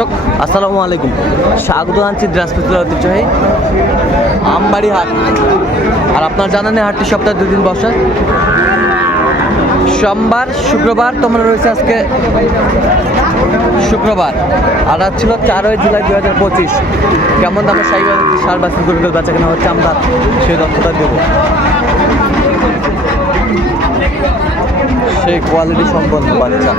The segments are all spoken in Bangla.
দর্শক, আসসালামু আলাইকুম। স্বাগত আনছি দিনাজপুর ঐতিহ্যবাহী আমবাড়ি হাট আর আপনার জানেন হাটটি সপ্তাহে দুদিন বসে। সোমবার, শুক্রবার, তোমরা রয়েছে আজকে শুক্রবার। আর আজ ছিল চারই জুলাই দু হাজার পঁচিশ। কেমন দামে সাই সার বাসিন গরুগুলো বেচা কেনা হচ্ছে আমরা সেই দক্ষতা দেবো। সেই কোয়ালিটি সম্পন্ন বাচ্চা।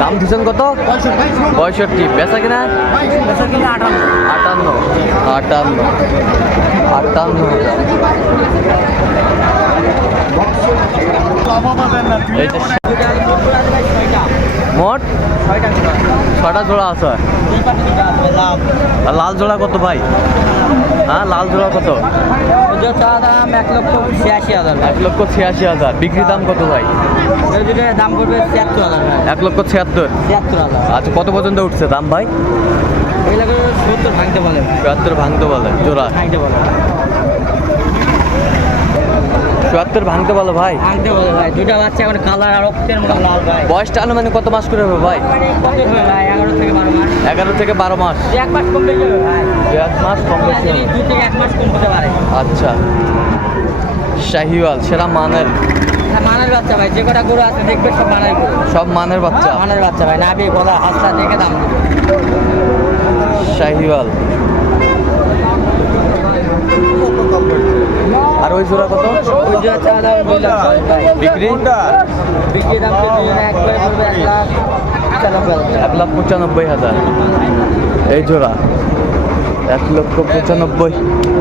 দাম দিচ্ছেন কত পঁয়ষট্টি বেচা কিনা আটান্ন আটান্ন আটান্ন যে মোট ছটা জোড়া আছে। আর লাল জোড়া কত ভাই? হ্যাঁ লাল জোড়া কত? দাম এক লক্ষ ছিয়াশি হাজার। এক লক্ষ ছিয়াশি হাজার। বিক্রি দাম কত ভাই? দাম করবে ছিয়াত্তর হাজার এক লক্ষ ছিয়াত্তর। ছিয়াত্তর হাজার। আচ্ছা কত পর্যন্ত উঠছে দাম ভাই? সত্তর ভাঙতে বলে। চুয়াত্তর ভাঙতে বলে জোড়া। ভাঙতে বলে। চুয়াত্তর ভাঙতে বলো ভাই? ভাঙতে বলে ভাই দুটা বাচ্চা এখন কালার আর রক্তের মতো লাল ভাই। বয়সটা আনুমানিক কত মাস করে হবে ভাই? ভাই এগারো থেকে বারো মাস। এগারো থেকে বারো মাস। দু এক মাস কম বেশি হবে ভাই এক মাস কম বেশি হবে। থেকে এক মাস কম হতে পারে। আচ্ছা। শাহিওয়াল সেরা মানের? হ্যাঁ, মানের বাচ্চা ভাই যে কটা গরু আছে দেখবে সব মানের গরু। সব মানের বাচ্চা? মানের বাচ্চা ভাই নাবি গলা হাসটা দেখে দাম শাহিওয়াল। ওই জোড়া কত? ওই জোড়া চা দাম দুই লাখ বিক্রি? বিক্রি দাম এক লাখ এক লাখ পঁচানব্বই হাজার। এই জোড়া। এক লক্ষ পঁচানব্বই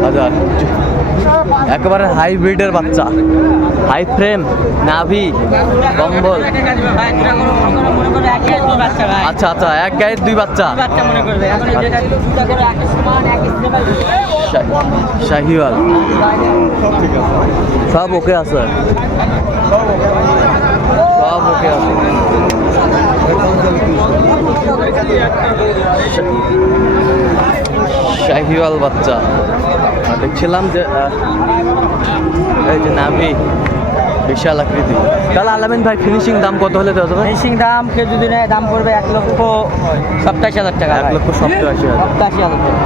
হাজার। একেবারে হাইব্রিডের বাচ্চা। হাই ফ্রেম নাভি কম্বল আচ্ছা আচ্ছা এক গায়ের দুই বাচ্চা। শাহিওয়াল। সব ওকে আছে। সব ওকে আছে। শাহিওয়াল বাচ্চা। দেখছিলাম যে এই যে নাভি বিশাল আকৃতি। তাহলে আলামিন ভাই ফিনিশিং দাম কত হলে দেওয়া যাবে? ফিনিশিং দাম কে যদি নেয় দাম পড়বে এক লক্ষ সপ্তাশি হাজার টাকা এক লক্ষ সপ্তাশি হাজার। সপ্তাশি হাজার টাকা।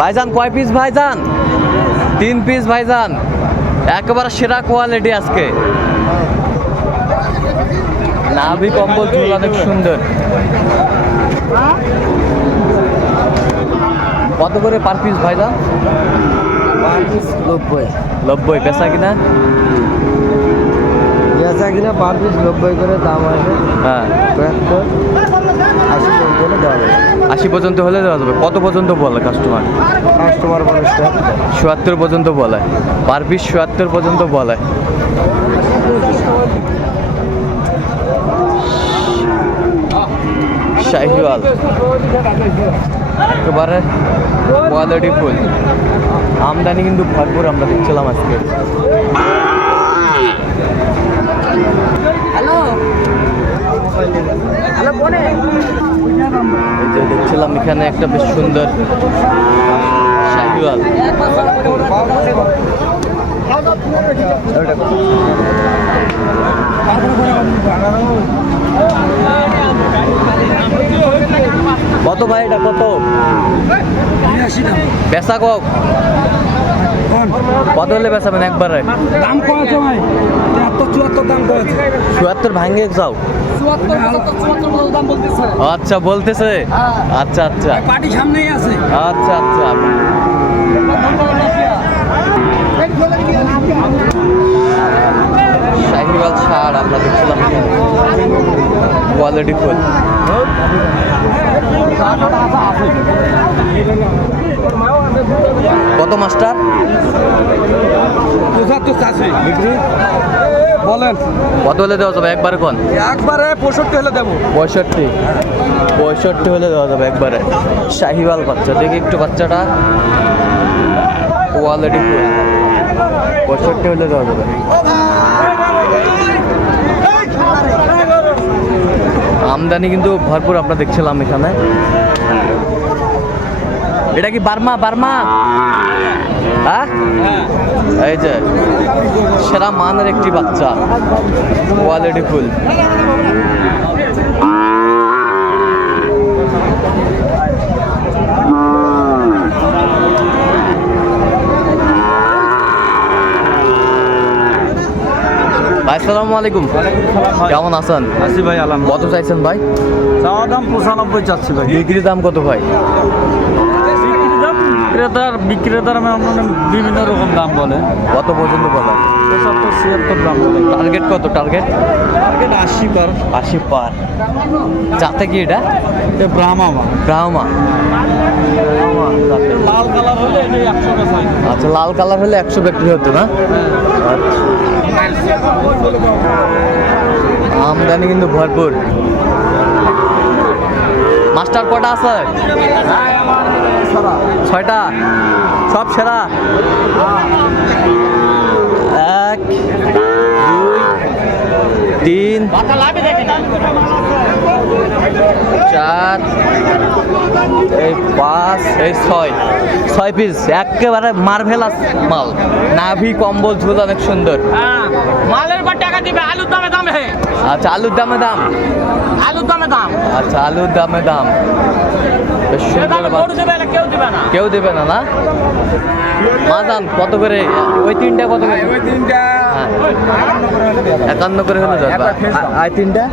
ভাইজান কয় পিস ভাইজান? তিন পিস ভাইজান। একেবারে সেরা কোয়ালিটি আজকে। নাভি কম্বল চুল অনেক সুন্দর। কত করে পার পিস ভাইজান নব্বই। নব্বই পেশা কিনা? বেচা কিনা পার পিস নব্বই করে দাম আছে হ্যাঁ। আশি পর্যন্ত দেওয়া যাবে। আশি পর্যন্ত হলে দেওয়া যাবে। কত পর্যন্ত বলে কাস্টমার কাস্টমার বলে চুয়াত্তর পর্যন্ত বলে। পার পিস চুয়াত্তর পর্যন্ত বলে। শাহিওয়াল একেবারে কোয়ালিটি ফুল আমদানি কিন্তু ভরপুর আমরা দেখছিলাম আজকে হ্যালো হ্যালো বনে এই যে দেখছিলাম এখানে একটা বেশ সুন্দর শাহিওয়াল কত ভাই এটা কত? বেচা কক কত হলে বেচাবেন একবারে? দাম কম আছে ভাই। চুয়াত্তর দাম করেছে চুয়াত্তর ভাঙে যাও। আচ্ছা বলতেছে? আচ্ছা আচ্ছা। পার্টি সামনেই আছে। আচ্ছা আচ্ছা শাহিওয়াল ছাড় আমরা দেখছিলাম কোয়ালিটি ফুল কত মাস্টার? বলেন। কত হলে দেওয়া যাবে? একবারে কোন? একবারে পঁয়ষট্টি হলে দেবো। পঁয়ষট্টি। পঁয়ষট্টি হলে দেওয়া যাবে একবারে। শাহিওয়াল বাচ্চা দেখি একটু বাচ্চাটা। কোয়ালিটি পঁয়ষট্টি হলে দেওয়া যাবে। আমদানি কিন্তু ভরপুর আমরা দেখছিলাম এখানে। এটা কি বার্মা? বার্মা? হ্যাঁ? এই যে, সেরা মানের একটি বাচ্চা কোয়ালিটি ফুল ভাই সালামু আলাইকুম। কেমন আছেন? আসি ভাই আলাম কত চাইছেন ভাই? চাওয়া দাম পঁচানব্বই চাচ্ছি ভাই। বিক্রির দাম কত ভাই? বিক্রি দাম বিক্রেতার মানে বিভিন্ন রকম দাম বলে। কত পর্যন্ত বলা? পঁচাত্তর ছিয়াত্তর দাম বলে। টার্গেট কত টার্গেট টার্গেট আশি পার। আশি পার। যাতে কি এটা? ব্রাহ্মা ব্রাহ্মা। আচ্ছা লাল কালার হলে একশো বিক্রি হতো না? আচ্ছা। আমদানি কিন্তু ভরপুর। মাস্টার কটা আছে? ছয়টা? সব সেরা? এক, দুই, তিন চার এই পাঁচ এই ছয়। ছয় পিস একেবারে মার্ভেলাস মাল। নাভি কম্বল ঝুল অনেক সুন্দর। মালের পর টাকা দিবে আলুর দামে দাম হে। আচ্ছা আলুর দামে দাম? আলুর দামে দাম। আচ্ছা আলুর দামে দাম। কেউ দেবে না। না মাজান কত করে? ওই তিনটা কত করে? ওই তিনটা হ্যাঁ। একান্ন করে হলে আই তিনটা।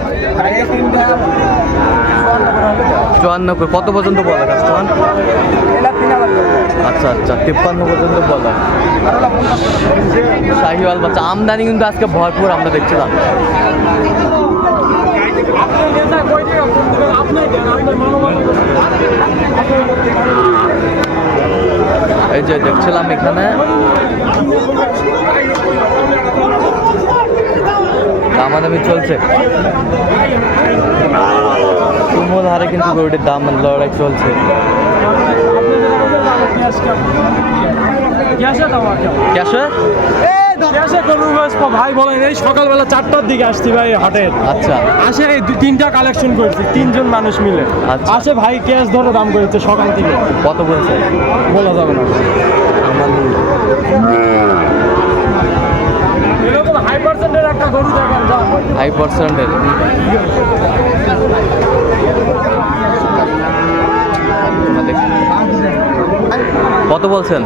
চুয়ান্ন করে। কত পর্যন্ত বলে কাস্টমার আচ্ছা আচ্ছা। তিপ্পান্ন পর্যন্ত বলে শাহিওয়াল বাচ্চা। আমদানি কিন্তু আজকে ভরপুর আমরা দেখছিলাম। এই যে দেখছিলাম এখানে। দামাদামি চলছে। তুমুল হারে কিন্তু গরুটির দাম লড়াই চলছে। ক্যাশে? ভাই বলেন এই সকালবেলা চারটার দিকে আসছি ভাই হাটের আচ্ছা। আসে এই দু- তিনটা কালেকশন করেছি তিনজন মানুষ মিলে। আচ্ছা। আসে ভাই ক্যাশ ধরে দাম করেছে সকাল থেকে। কত বলছে? বলা যাবে না। আমার এরকম হাই পার্সেন্টের একটা গরু দেখেন যা। হাই পার্সেন্টের কত বলছেন?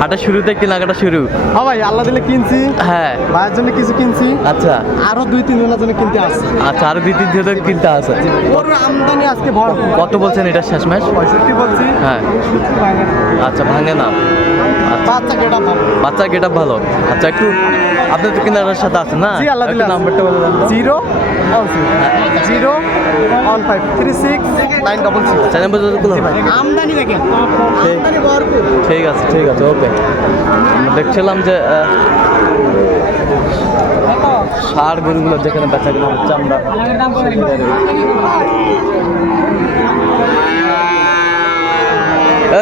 হাটের শুরুতে কেনাকাটা শুরু? হ্যাঁ ভাই আল্লাহ দিলে কিনছি। হ্যাঁ। ভাইয়ের জন্য কিছু কিনছি। আচ্ছা। আরও দুই তিন জনের জন্য কিনতে আসছি আচ্ছা আরও দুই তিন দিন ধরে কিনতে আছে। ওর আমদানি আজকে ভরপুর। কত বলছেন এটা শেষ ম্যাচ পঁয়ষট্টি বলছি। হ্যাঁ। আচ্ছা ভাঙে না। বাচ্চা কেটা ভালো বাচ্চার গেট ভালো। আচ্ছা একটু আপনি তো কেনার সাথে আছেন না? জি, আল্লাহ দিলে। নাম্বারটা বলে দেন zero zero one five. Three six nine double six. চার নম্বর যতগুলো আমদানি দেখেন ঠিক। আছে ঠিক আছে ওকে। দেখছিলাম যে ষাড় গরুগুলো যেখানে বেচা কিনা হচ্ছে আমরা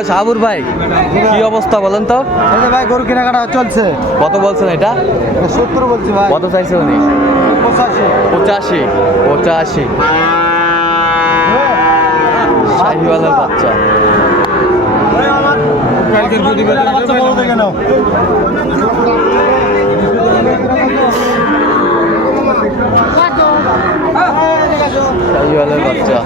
সাহাবুর ভাই কি অবস্থা বলেন তো? ভাই গরু কেনাকাটা চলছে। কত বলছেন এটা সত্তর বলছি ভাই। কত চাইছে উনি? পঁচাশি। পঁচাশি পঁচাশি। শাহিওয়ালের বাচ্চা। শাহিওয়ালের বাচ্চা।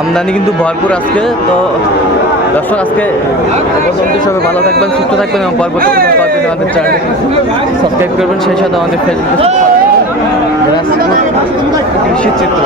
আমদানি কিন্তু ভরপুর আজকে তো দর্শক আজকে পর্যন্ত সবাই ভালো থাকবেন সুস্থ থাকবেন এবং পরবর্তী আমাদের চ্যানেল সাবস্ক্রাইব করবেন সেই সাথে আমাদের ফেসবুক কৃষি চিত্র।